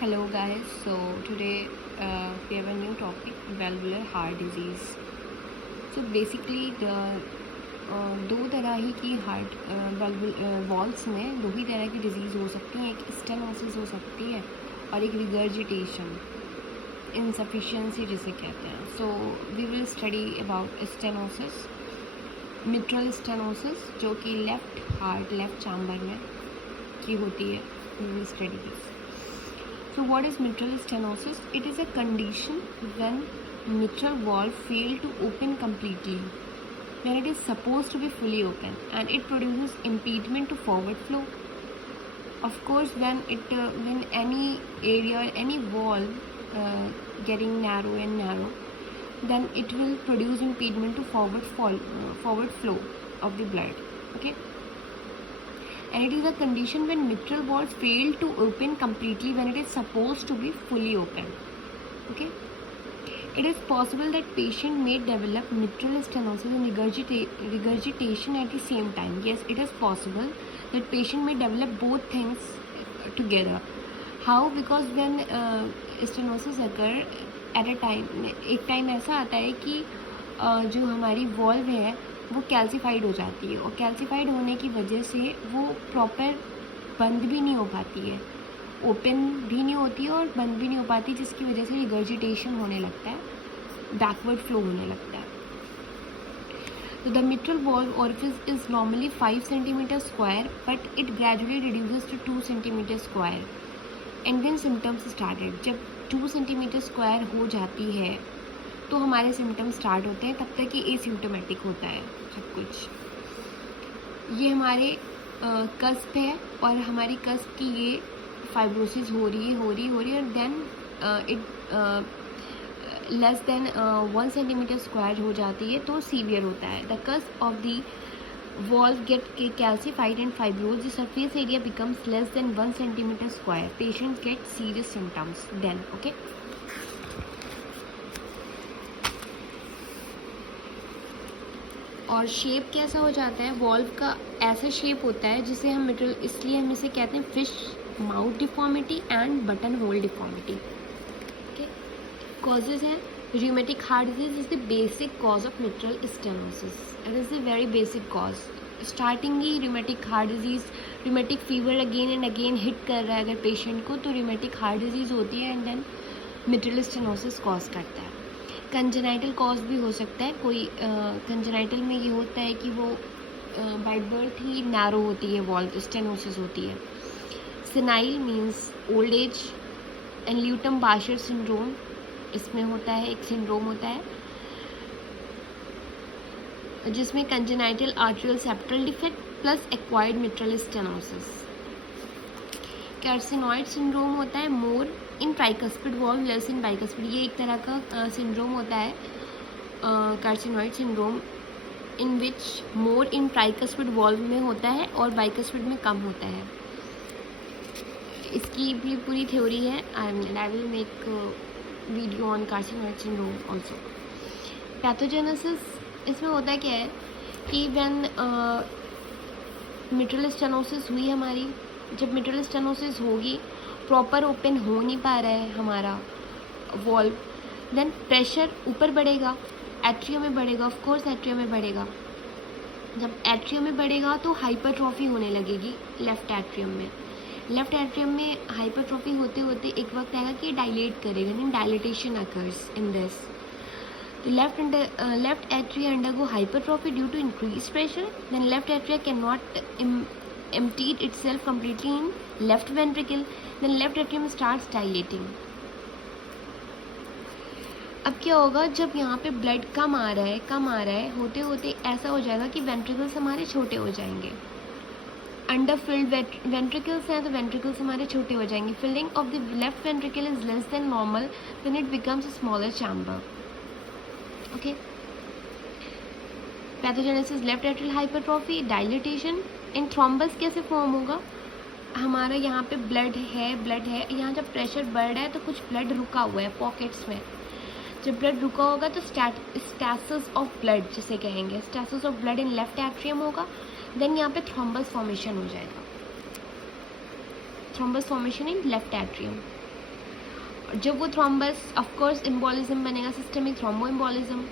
Hello guys, so today we have a new topic, valvular heart disease. So basically दो तरह ही की heart walls में दो ही तरह की डिजीज़ हो सकती हैं, एक स्टेनोसिस हो सकती है और एक रिगर्जिटेशन इनसफिशिएंसी जिसे कहते हैं. So we will study about stenosis, mitral stenosis जो कि लेफ्ट चैम्बर में की होती है. We will study this. So what is mitral stenosis? It is a condition when mitral valve fail to open completely, when it is supposed to be fully open, and it produces impediment to forward flow. Of course, when any area or any valve getting narrow and narrow, then it will produce impediment to forward flow of the blood. Okay. And it is a condition when mitral valves fail to open completely when it is supposed to be fully open. Okay. It is possible that patient may develop mitral stenosis and regurgitation at the same time. Yes, it is possible that patient may develop both things together. How? Because when stenosis occur at a time, एक time ऐसा आता है कि जो हमारी valve है वो calcified हो जाती है और कैल्सीफाइड होने की वजह से वो प्रॉपर बंद भी नहीं हो पाती है, ओपन भी नहीं होती है और बंद भी नहीं हो पाती, जिसकी वजह से रिगर्जिटेशन होने लगता है, बैकवर्ड फ्लो होने लगता है. तो the mitral valve orifice is normally 5 centimetre square but it gradually reduces to 2 centimetre square and then symptoms started. जब 2 सेंटीमीटर स्क्वायर हो जाती है तो हमारे सिम्टम्स स्टार्ट होते हैं, तब तक ये एसिम्प्टोमेटिक होता है सब कुछ. ये हमारे कस्प है और हमारी कस्प की ये फाइब्रोसिस हो रही है और then it less than 1 centimetre square हो जाती है तो सीवियर होता है. The cusp of the valve get calcified and fibrosed. The surface area becomes less than 1 centimeter square. Patients get serious symptoms then. Okay. और शेप कैसा हो जाता है वॉल्व का? ऐसा शेप होता है जिसे हम मिट्रल, इसलिए हम इसे कहते हैं fish mouth deformity and button whole deformity. Okay. Causes हैं rheumatic heart disease is the basic cause of mitral stenosis. It is the very basic cause. Starting he rheumatic heart disease, rheumatic fever again and again hit कर रहा है अगर patient को तो rheumatic heart disease होती है and then mitral stenosis cause करता है. कंजेनाइटल कॉज भी हो सकता है. कोई कंजेनाइटल में ये होता है कि वो बाय बर्थ ही नैरो होती है वॉल्व, स्टेनोसिस होती है. Senile means old age and Lutembacher syndrome इसमें होता है, एक सिंड्रोम होता है जिसमें congenital arterial septal defect plus acquired mitral stenosis. Carcinoid syndrome होता है more in tricuspid valve less in bicuspid. ये एक तरह का सिंड्रोम होता है carcinoid syndrome in which more in tricuspid valve में होता है और बाइकस्पिड में कम होता है. इसकी भी पूरी थ्योरी है. I will make video on carcinoid syndrome also. Pathogenesis इसमें होता क्या है कि व्हेन मिट्रल स्टेनोसिस हुई हमारी, जब मिट्रल स्टेनोसिस होगी प्रॉपर ओपन हो नहीं पा रहा है हमारा वॉल्व, देन प्रेशर ऊपर बढ़ेगा, एट्रियम में बढ़ेगा, ऑफ कोर्स एट्रियम में बढ़ेगा. जब एट्रियम में बढ़ेगा तो हाइपरट्रॉफी होने लगेगी लेफ्ट एट्रियम में. लेफ्ट एट्रियम में हाइपरट्रॉफी होते होते एक वक्त आएगा कि डायलेट करेगा, then dilatation occurs in this. Left atria undergo hypertrophy due to increase pressure. Then left atria can not emptied itself completely in left ventricle. Then left atrium starts dilating. अब क्या होगा जब यहाँ पे ब्लड कम आ रहा है होते होते ऐसा हो जाएगा कि वेंट्रिकल्स हमारे छोटे हो जाएंगे. अंडर फिल्ड वेंट्रिकल्स हैं तो वेंट्रिकल्स हमारे छोटे हो जाएंगे. Filling of the left ventricle is less than normal, then it becomes a smaller chamber. Okay. Pathogenesis left atrial hypertrophy, dilatation. इन थ्रोम्बस कैसे फॉर्म होगा? हमारा यहाँ पे ब्लड है, यहाँ जब प्रेशर बढ़ रहा है तो कुछ ब्लड रुका हुआ है पॉकेट्स में. जब ब्लड रुका होगा तो स्टैसिस ऑफ ब्लड जिसे कहेंगे, stasis of blood in left atrium होगा. देन यहाँ पे थ्रोम्बस फॉर्मेशन हो जाएगा, thrombus formation in left atrium. जब वो थ्रोम्बस ऑफ कोर्स एम्बोलिज्म बनेगा, सिस्टमिक थ्रोम्बोएम्बोलिज्म।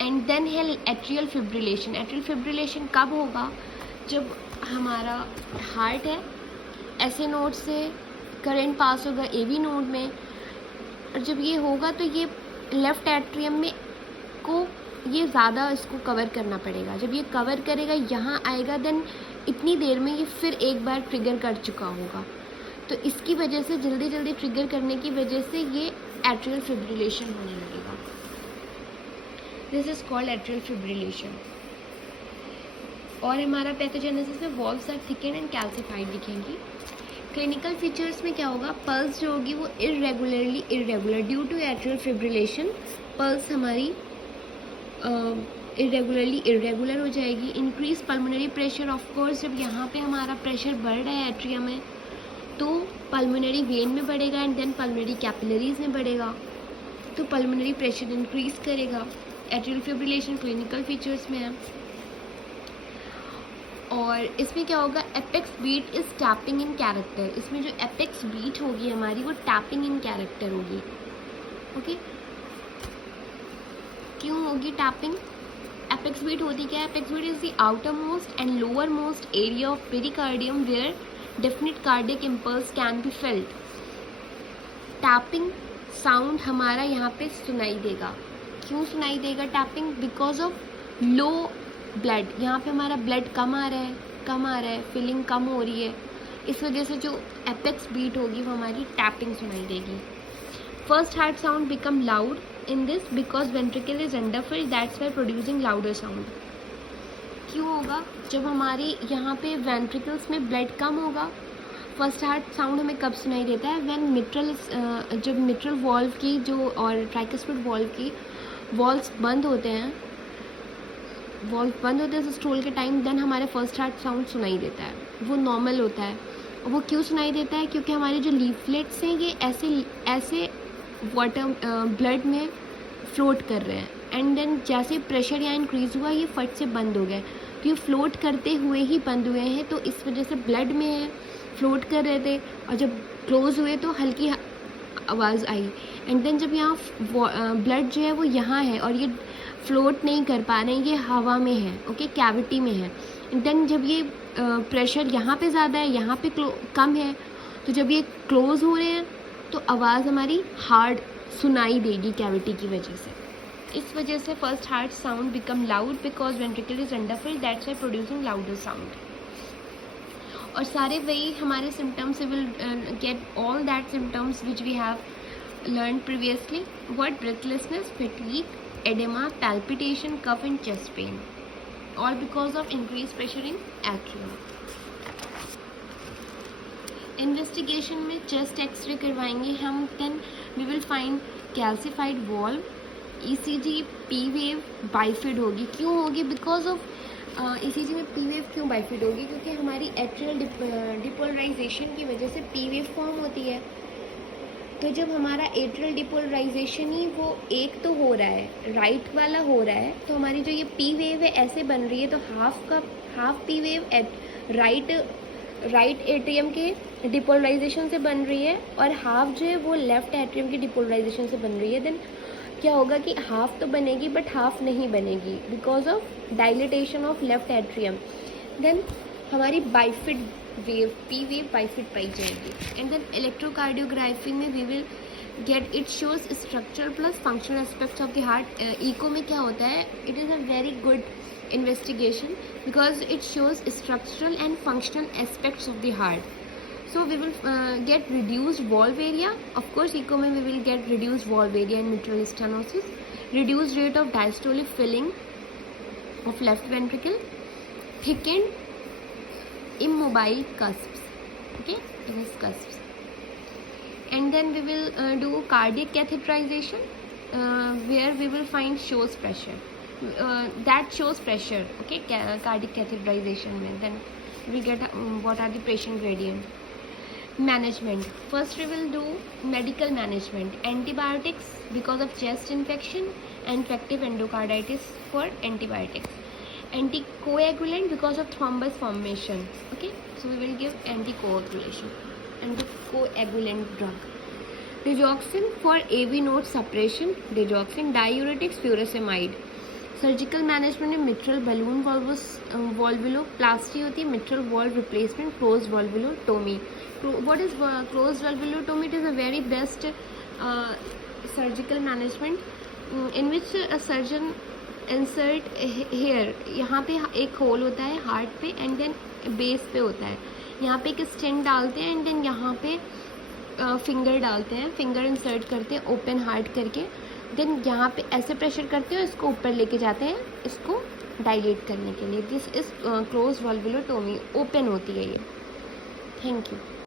एंड देन है एट्रियल फिब्रिलेशन। एट्रियल फिब्रिलेशन कब होगा? जब हमारा हार्ट है, ऐसे नोड से करंट पास होगा एवी नोड में, और जब ये होगा तो ये लेफ्ट एट्रियम में को ये ज़्यादा इसको कवर करना पड़ेगा। जब ये कवर करेगा यहाँ आएगा, देन इतनी देर में ये फिर एक बार ट्रिगर कर चुका होगा। तो इसकी वजह से जल्दी जल्दी ट्रिगर करने की वजह से ये एट्रियल फिब्रिलेशन होने लगेगा। This is called atrial fibrillation. और हमारा पैथोजेनेसिस में valves are thickened and calcified दिखेंगी। क्लिनिकल फीचर्स में क्या होगा? पल्स जो होगी वो irregular due to atrial fibrillation. Pulse हमारी इरेगुलर हो जाएगी। Increase pulmonary pressure, of course जब यहाँ पे हमारा प्रेशर बढ़ रहा है एट्रियम में, तो पल्मोनरी वेन में बढ़ेगा एंड देन पल्मोनरी कैपिलरीज में बढ़ेगा, तो पल्मोनरी प्रेशर इंक्रीज करेगा। एट्रियल फिब्रिलेशन क्लिनिकल फीचर्स में है। और इसमें क्या होगा? Apex beat is tapping in character. इसमें जो एपेक्स बीट होगी हमारी वो टैपिंग इन कैरेक्टर होगी। ओके, क्यों होगी टैपिंग? एपेक्स बीट होती क्या है? Apex beat is the outermost and lowermost area of pericardium where definite cardiac impulse can be felt. Tapping sound हमारा यहाँ पे सुनाई देगा। क्यों सुनाई देगा tapping? Because of low blood. यहाँ पे हमारा ब्लड कम आ रहा है, फीलिंग कम हो रही है, इस वजह से जो एपेक्स बीट होगी वो हमारी टैपिंग सुनाई देगी। First heart sound become loud in this because ventricle is underfilled, that's why producing louder sound. क्यों होगा? जब हमारे यहाँ पे वेंट्रिकल्स में ब्लड कम होगा। फर्स्ट हार्ट साउंड हमें कब सुनाई देता है? व्हेन जब मिट्रल वॉल्व की जो और ट्राइकस्पिड वॉल्व की वॉल्व्स बंद होते हैं सिस्टोल के टाइम, देन हमारे फर्स्ट हार्ट साउंड सुनाई देता है। वो नॉर्मल होता है। और वो क्यों सुनाई देता है? क्योंकि हमारे जो लीफलेट्स हैं ये ऐसे वाटर ब्लड में फ्लोट कर रहे हैं एंड देन जैसे प्रेशर यहाँ इंक्रीज़ हुआ ये फट से बंद हो गए। तो ये फ्लोट करते हुए ही बंद हुए हैं, तो इस वजह से ब्लड में है, फ्लोट कर रहे थे और जब क्लोज हुए तो हल्की आवाज़ आई एंड देन जब यहाँ ब्लड जो है वो यहाँ है और ये फ्लोट नहीं कर पा रहे हैं, ये हवा में है, ओके, कैविटी में है। देन जब ये प्रेशर यहाँ पे ज़्यादा है, यहाँ पे कम है, तो जब ये क्लोज हो रहे हैं तो आवाज़ हमारी हार्ड सुनाई देगी कैविटी की वजह से। इस वजह से first heart sound become loud because ventricle is underfilled, that's why producing louder sound. और सारे वही हमारे symptoms, will get all that symptoms which we have learned previously. What? Breathlessness, fatigue, edema, palpitation, cough and chest pain, all because of increased pressure in atrium. Investigation में chest X-ray करवाएंगे हम, then we will find calcified valve, ECG, P wave bifid होगी। क्यों होगी? Because of ECG में P wave क्यों bifid होगी? क्योंकि हमारी atrial depolarization की वजह से P wave फॉर्म होती है। तो जब हमारा एट्रियल डिपोलराइजेशन ही वो एक तो हो रहा है, राइट वाला हो रहा है, तो हमारी जो ये पी वेव है ऐसे बन रही है, तो half P wave right atrium के डिपोलराइजेशन से बन रही है और हाफ जो है वो लेफ्ट एट्रियम की डिपोलराइजेशन से बन रही है। देन क्या होगा कि हाफ तो बनेगी बट हाफ नहीं बनेगी because of dilatation of left atrium. Then हमारी bifid wave, P wave bifid पाई जाएगी। एंड देन इलेक्ट्रोकार्डियोग्राफी में we will get, it shows structural plus functional aspects of the heart. Echo में क्या होता है? It is a very good investigation because it shows structural and functional aspects of the heart. So we will get reduced valve area. Of course, echo में we will get reduced valve area in mitral stenosis, reduced rate of diastolic filling of left ventricle, thickened immobile cusps. Okay, these cusps. And then we will do cardiac catheterization, where we will find shows pressure. That shows pressure. Okay, cardiac catheterization में. Then we get what are the patient gradient. Management. First we will do medical management. Antibiotics because of chest infection, infective endocarditis for antibiotics. Anticoagulant because of thrombus formation. Okay, so we will give anticoagulation, anticoagulant drug. Digoxin for AV node suppression, digoxin diuretics, furosemide. Surgical management में mitral balloon valvuloplasty होती है, mitral valve replacement, close valvulotomy. What is close valvulotomy? It is a very best surgical management in which surgeon insert here, यहाँ पे एक whole होता है heart पे and then base पे होता है, यहाँ पे एक स्टेंट डालते हैं एंड देन यहाँ पे फिंगर डालते हैं, फिंगर इंसर्ट करते हैं ओपन हार्ट करके, देन यहाँ पे ऐसे प्रेशर करते हैं, इसको ऊपर लेके जाते हैं इसको डायलेट करने के लिए। दिस इज क्लोज वॉल्वुलोटोमी, ओपन होती है ये। Thank you.